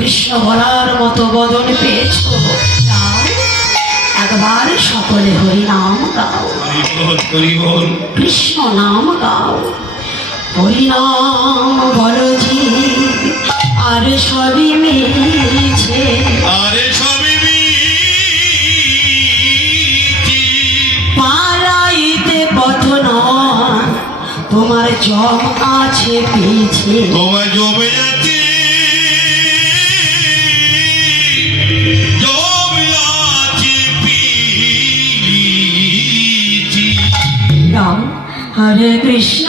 কৃষ্ণ বলার মতো বদন পেয়েছ, যাও একবার সকলে হরি নাম গাও, কৃষ্ণ নাম গাও। হরি নাম বলো জি, আর সবই মিছে, আরে সবই মিছি। পালাইতে পথ নয়, তোমার জম আছে পিছে, তোমার জমে যাচ্ছে, জমে আছে পিছি। রাম হরে কৃষ্ণ